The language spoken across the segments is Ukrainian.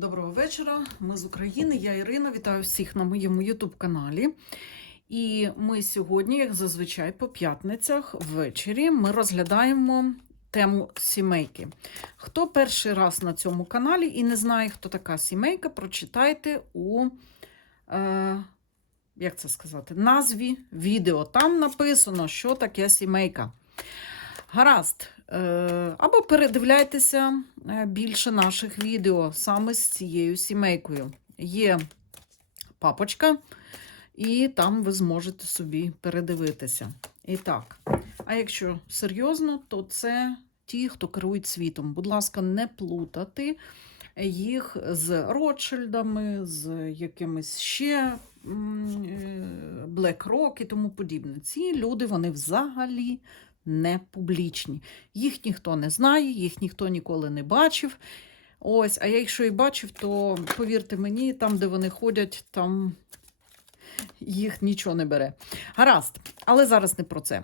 Доброго вечора. Ми з України. Я Ірина. Вітаю всіх на моєму YouTube каналі. І ми сьогодні, як зазвичай, по п'ятницях ввечері ми розглядаємо тему сімейки. Хто перший раз на цьому каналі і не знає, хто така сімейка, прочитайте у е, як це сказати, назві відео. Там написано, що таке сімейка. Гаразд. Е, Або передивляйтеся е, більше наших відео саме з цією сімейкою. Є папочка, і там ви зможете собі передивитися. І так, а якщо серйозно, то це ті, хто керують світом. Будь ласка, не плутати їх з Ротшильдами, з якимись ще е, BlackRock і тому подібне. Ці люди вони взагалі не публічні. Їх ніхто не знає, їх ніхто ніколи не бачив. Ось, а якщо і бачив, то повірте мені, там, де вони ходять, там їх нічого не бере. Гаразд, але зараз не про це.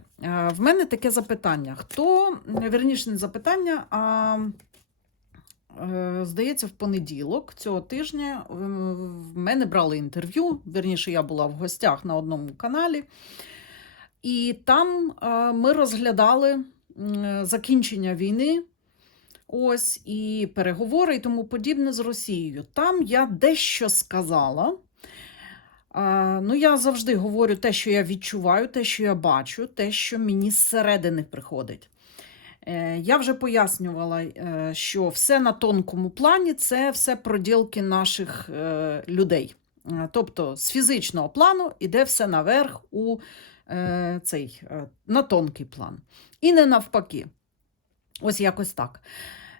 В мене таке запитання. Хто, верніше, не запитання, а е, здається, в понеділок цього тижня е, в мене брали інтерв'ю. Верніше, я була в гостях на одному каналі. І там е, ми розглядали закінчення війни, ось і переговори і тому подібне з Росією. Там я дещо сказала. Е, Ну, я завжди говорю те, що я відчуваю, те, що я бачу, те, що мені зсередини приходить. Е, Я вже пояснювала, що все на тонкому плані це все проділки наших людей. Тобто з фізичного плану іде все наверх у е, цей, е, на тонкий план. І не навпаки. Ось якось так.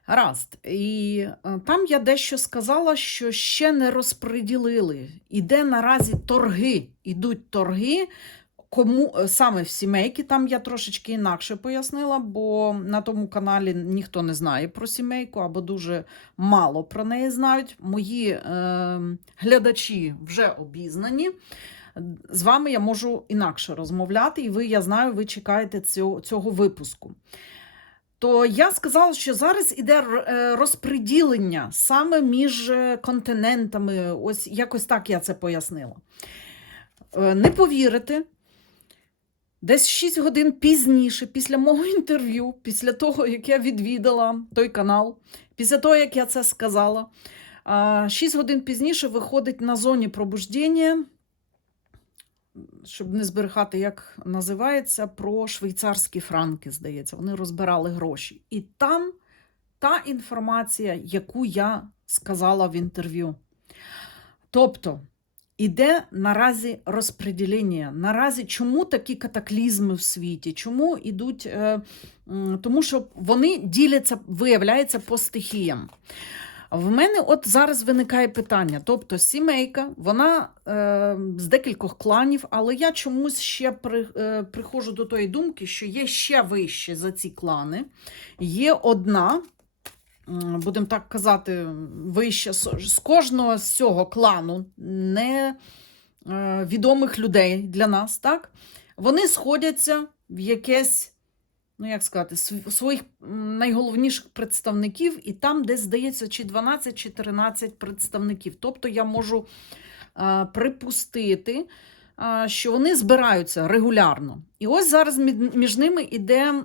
Гаразд. І е, там я дещо сказала, що ще не розподілили. Іде наразі торги. Ідуть торги. Кому саме в сімейки, там я трошечки інакше пояснила, бо на тому каналі ніхто не знає про сімейку або дуже мало про неї знають. Мої е, глядачі вже обізнані. З вами я можу інакше розмовляти, і ви, я знаю, ви чекаєте цього, цього випуску. То я сказала, що зараз іде е, розподілення саме між е, континентами. Ось якось так я це пояснила. Е, Не повірите, десь 6 годин пізніше, після мого інтерв'ю, після того, як я відвідала той канал, після того, як я це сказала, 6 годин пізніше виходить на зоні пробуждення щоб не зберігати, як називається, про швейцарські франки, здається. Вони розбирали гроші. І там та інформація, яку я сказала в інтерв'ю. Тобто, іде наразі розподілення. Наразі чому такі катаклізми в світі? Чому йдуть? Е, тому що вони діляться, виявляється, по стихіям. В мене от зараз виникає питання. Тобто сімейка, вона е, з декількох кланів, але я чомусь ще при, е, приходжу до тої думки, що є ще вище за ці клани. Є одна, будемо так казати, вище з кожного з цього клану не е, людей для нас, так? Вони сходяться в якесь ну як сказати, своїх найголовніших представників, і там десь здається, чи 12, чи 13 представників. Тобто я можу е, припустити, е, що вони збираються регулярно. І ось зараз між ними йде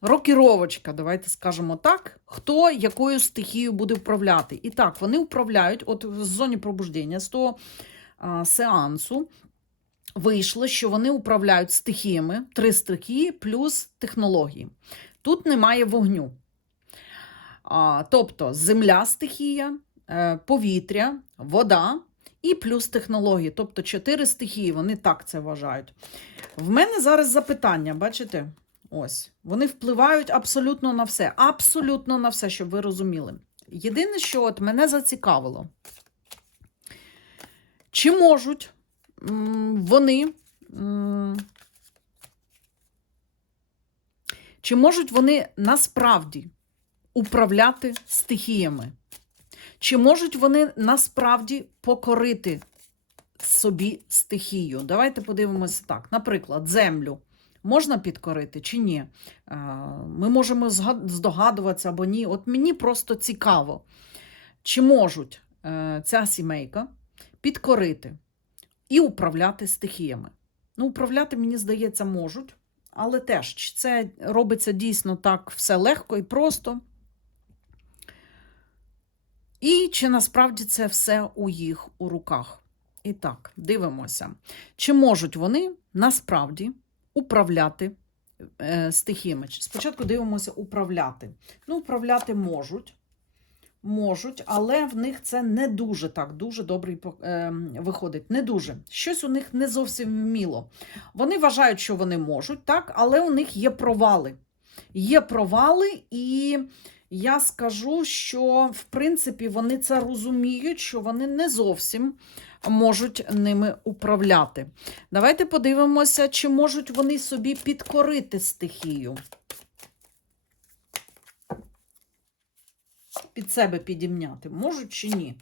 рокіровочка, давайте скажемо так, хто якою стихією буде вправляти. І так, вони вправляють, от в зоні пробуждення з того е, сеансу. Вийшло, що вони управляють стихіями, три стихії плюс технології. Тут немає вогню. Тобто земля стихія, е, повітря, вода і плюс технології. Тобто чотири стихії, вони так це вважають. В мене зараз запитання, бачите? Ось. Вони впливають абсолютно на все. Абсолютно на все, щоб ви розуміли. Єдине, що от мене зацікавило, чи можуть вони. Чи можуть вони насправді управляти стихіями? Чи можуть вони насправді покорити собі стихію? Давайте подивимося так. Наприклад, землю можна підкорити чи ні? Е, Ми можемо здогадуватися або ні. От мені просто цікаво, чи можуть е, ця сімейка підкорити і управляти стихіями. Ну, управляти, мені здається, можуть, але теж це робиться дійсно так все легко і просто. І чи насправді це все у їх у руках? І так, дивимося, чи можуть вони насправді управляти е, стихіями? Спочатку дивимося управляти. Ну, управляти можуть, можуть, але в них це не дуже так, дуже добре е, виходить. Не дуже. Щось у них не зовсім вміло. Вони вважають, що вони можуть, так, але у них є провали. Є провали, і я скажу, що в принципі вони це розуміють, що вони не зовсім можуть ними управляти. Давайте подивимося, чи можуть вони собі підкорити стихію. Під себе підімняти, можуть чи ні?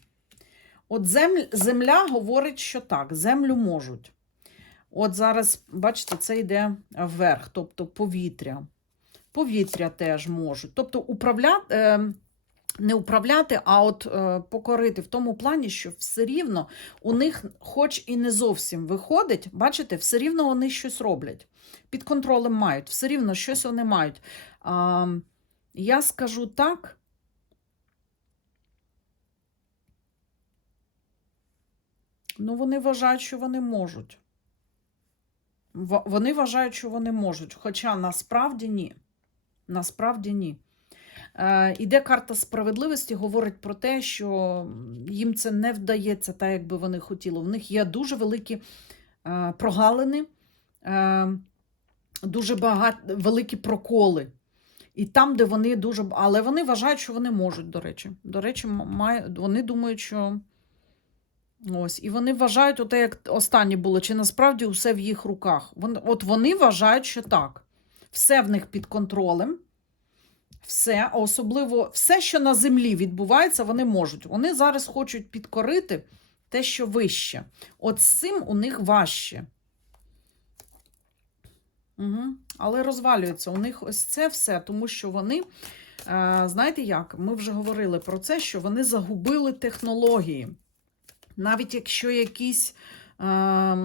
От земля, земля говорить, що так, землю можуть. От зараз, бачите, це йде вверх, тобто повітря. Повітря теж можуть. Тобто управляти, е, не управляти, а от е, покорити в тому плані, що все рівно у них, хоч і не зовсім виходить, бачите, все рівно вони щось роблять. Під контролем мають, все рівно щось вони мають. Я скажу так. Ну, вони вважають, що вони можуть. Вони вважають, що вони можуть, хоча насправді ні. Насправді ні. Е, іде карта справедливості, говорить про те, що їм це не вдається так, як би вони хотіли. В них є дуже великі е, прогалини, е, дуже багато, великі проколи. І там, де вони дуже. Але вони вважають, що вони можуть, до речі. До речі, має... вони думають, що. Ось, і вони вважають, оте, як останнє було, чи насправді все в їх руках. Вон, от вони вважають, що так. Все в них під контролем. Все, а особливо все, що на землі відбувається, вони можуть. Вони зараз хочуть підкорити те, що вище. От з цим у них важче. Угу. Але розвалюється у них ось це все, тому що вони, е, знаєте як, ми вже говорили про це, що вони загубили технології. Навіть якщо якісь е,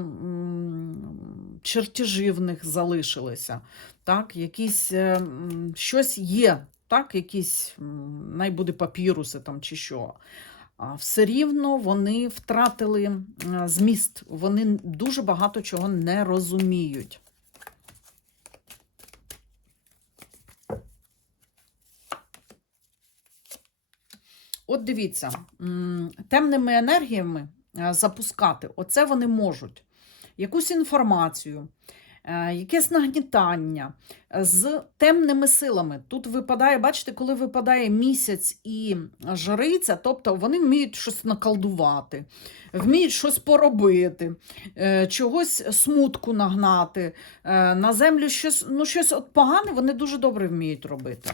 чертежі в них залишилися, так, якісь е, щось є, так, якісь, найбуде най буде папіруси там чи що. Все рівно вони втратили е, зміст, вони дуже багато чого не розуміють. От дивіться, темними енергіями е, запускати, оце вони можуть. Якусь інформацію, е, якесь нагнітання е, з темними силами. Тут випадає, бачите, коли випадає місяць і жриця, тобто вони вміють щось наколдувати, вміють щось поробити, чогось смутку нагнати, на землю щось, ну, щось от погане вони дуже добре вміють робити.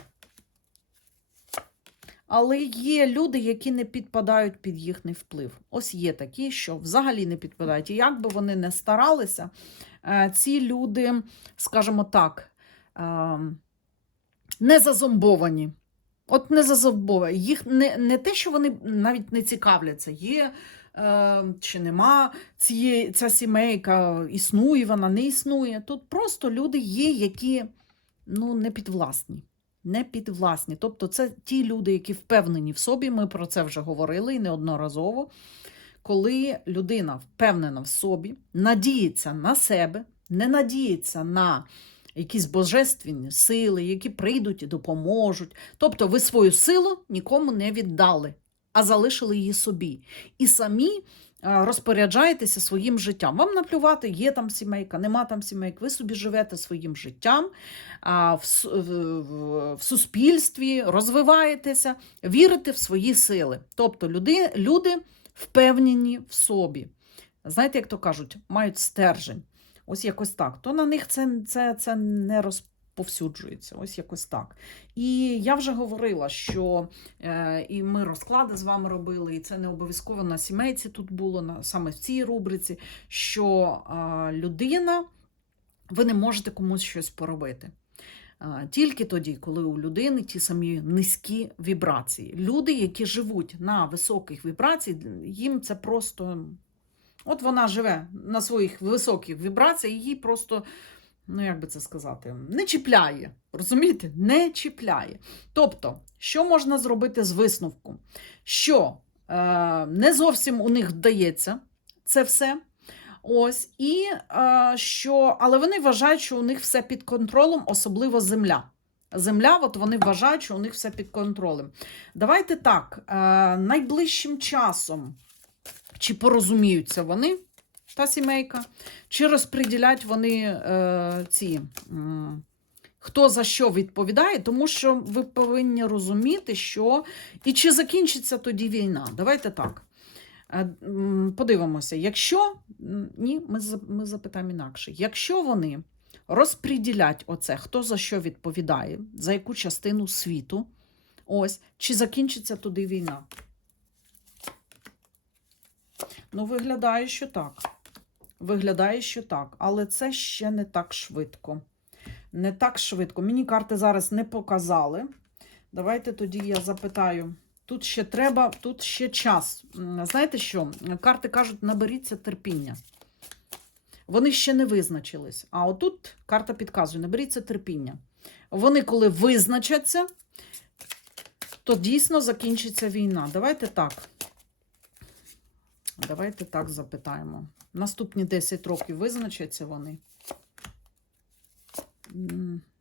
Але є люди, які не підпадають під їхній вплив. Ось є такі, що взагалі не підпадають. І як би вони не старалися, е, ці люди, скажімо так, е, не зазомбовані. От не зазомбовані. Їх не, не те, що вони навіть не цікавляться, є е, чи нема цієї, ця сімейка, існує вона, не існує. Тут просто люди є, які ну, не підвласні не підвласні. Тобто, це ті люди, які впевнені в собі. Ми про це вже говорили і неодноразово. Коли людина впевнена в собі, надіється на себе, не надіється на якісь божественні сили, які прийдуть і допоможуть. Тобто, ви свою силу нікому не віддали, а залишили її собі. І самі розпоряджаєтеся своїм життям. Вам наплювати, є там сімейка, нема там сімейки. Ви собі живете своїм життям в, в, в суспільстві, розвиваєтеся, вірите в свої сили. Тобто люди, люди впевнені в собі. Знаєте, як то кажуть, мають стержень. Ось якось так. То на них це це, це не розповідає розповсюджується. Ось якось так. І я вже говорила, що е, і ми розклади з вами робили, і це не обов'язково на сімейці тут було, на, саме в цій рубриці, що е, людина, ви не можете комусь щось поробити. тільки тоді, коли у людини ті самі низькі вібрації. Люди, які живуть на високих вібраціях, їм це просто. От вона живе на своїх високих вібраціях, її просто, ну як би це сказати, не чіпляє. Розумієте? Не чіпляє. Тобто, що можна зробити з висновку? Що е, не зовсім у них вдається це все. Ось, і е, що, але вони вважають, що у них все під контролем, особливо земля. Земля, от вони вважають, що у них все під контролем. Давайте так, е, найближчим часом, чи порозуміються вони, та сімейка, чи розподілять вони е, ці, м, хто за що відповідає, тому що ви повинні розуміти, що і чи закінчиться тоді війна. Давайте так. Е, Подивимося, якщо ні, ми, ми запитаємо інакше. Якщо вони розподілять оце, хто за що відповідає, за яку частину світу, ось, чи закінчиться туди війна? Ну, виглядає, що так. Виглядає, що так, але це ще не так швидко. Не так швидко. Мені карти зараз не показали. Давайте тоді я запитаю. Тут ще треба, тут ще час. Знаєте що? Карти кажуть, наберіться терпіння. Вони ще не визначились. А отут карта підказує: наберіться терпіння. Вони, коли визначаться, то дійсно закінчиться війна. Давайте так. Давайте так запитаємо. Наступні 10 років визначаться вони.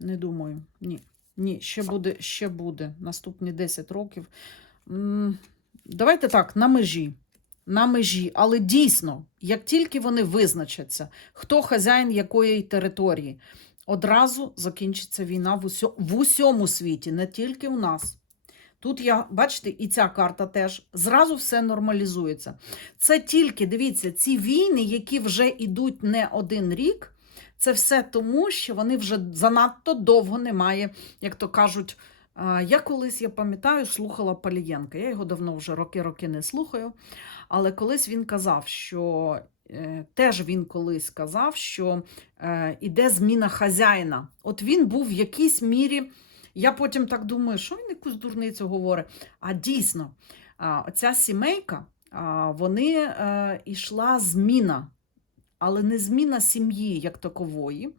Не думаю. Ні. Ні, ще буде, ще буде. Наступні 10 років. Давайте так, на межі. На межі. Але дійсно, як тільки вони визначаться, хто хазяїн якої території, одразу закінчиться війна в, усьому світі, не тільки у нас. Тут я, бачите, і ця карта теж зразу все нормалізується. Це тільки, дивіться, ці війни, які вже йдуть не один рік, це все тому, що вони вже занадто довго немає, як то кажуть. Я колись, я пам'ятаю, слухала Палієнка. Я його давно вже роки-роки не слухаю. Але колись він казав, що е, теж він колись казав, що е, іде зміна хазяїна. От він був в якійсь мірі. Я потім так думаю, що він якусь дурницю говорить. А дійсно, а, оця сімейка, вони е, йшла зміна, але не зміна сім'ї як такової,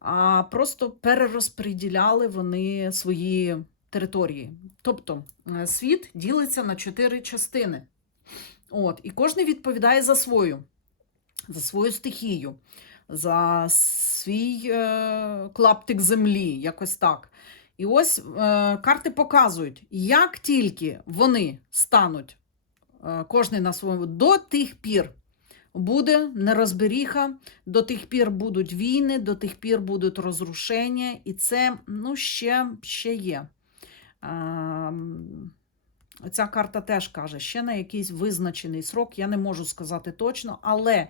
а просто перерозподіляли вони свої території. Тобто е, світ ділиться на чотири частини. От, і кожен відповідає за свою, за свою стихію, за свій е, клаптик землі, якось так. І ось е, карти показують, як тільки вони стануть, е, кожен на своєму, до тих пір буде нерозберіха, до тих пір будуть війни, до тих пір будуть розрушення, і це ну, ще, ще є. Ем, Ця карта теж каже, ще на якийсь визначений срок, я не можу сказати точно, але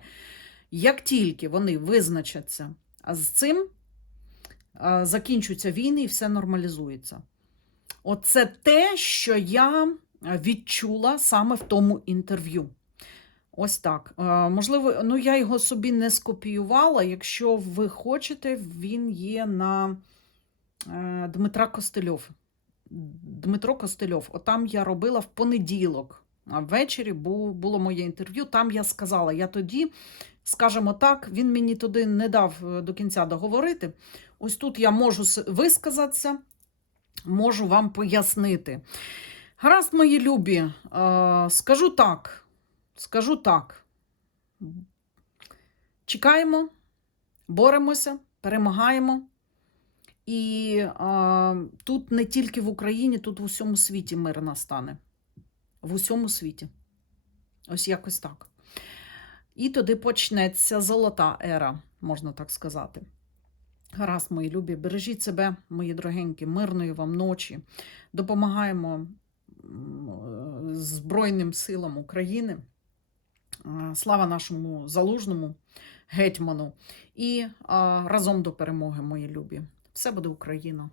як тільки вони визначаться з цим, закінчуються війни і все нормалізується. Оце те, що я відчула саме в тому інтерв'ю. Ось так. Е, Можливо, ну я його собі не скопіювала. Якщо ви хочете, він є на е, Дмитра Костельов. Дмитро Костельов. Отам я робила в понеділок. Ввечері було моє інтерв'ю. Там я сказала, я тоді, скажімо так, він мені туди не дав е, до кінця договорити. Ось тут я можу висказатися, можу вам пояснити. Гаразд, мої любі, е, скажу так, скажу так. Чекаємо, боремося, перемагаємо. І а, тут не тільки в Україні, тут в усьому світі мир настане. В усьому світі. Ось якось так. І тоді почнеться золота ера, можна так сказати. Гаразд, мої любі, бережіть себе, мої дорогенькі, мирної вам ночі. Допомагаємо Збройним силам України. Слава нашому залужному гетьману. І а, разом до перемоги, мої любі. Все буде Україна.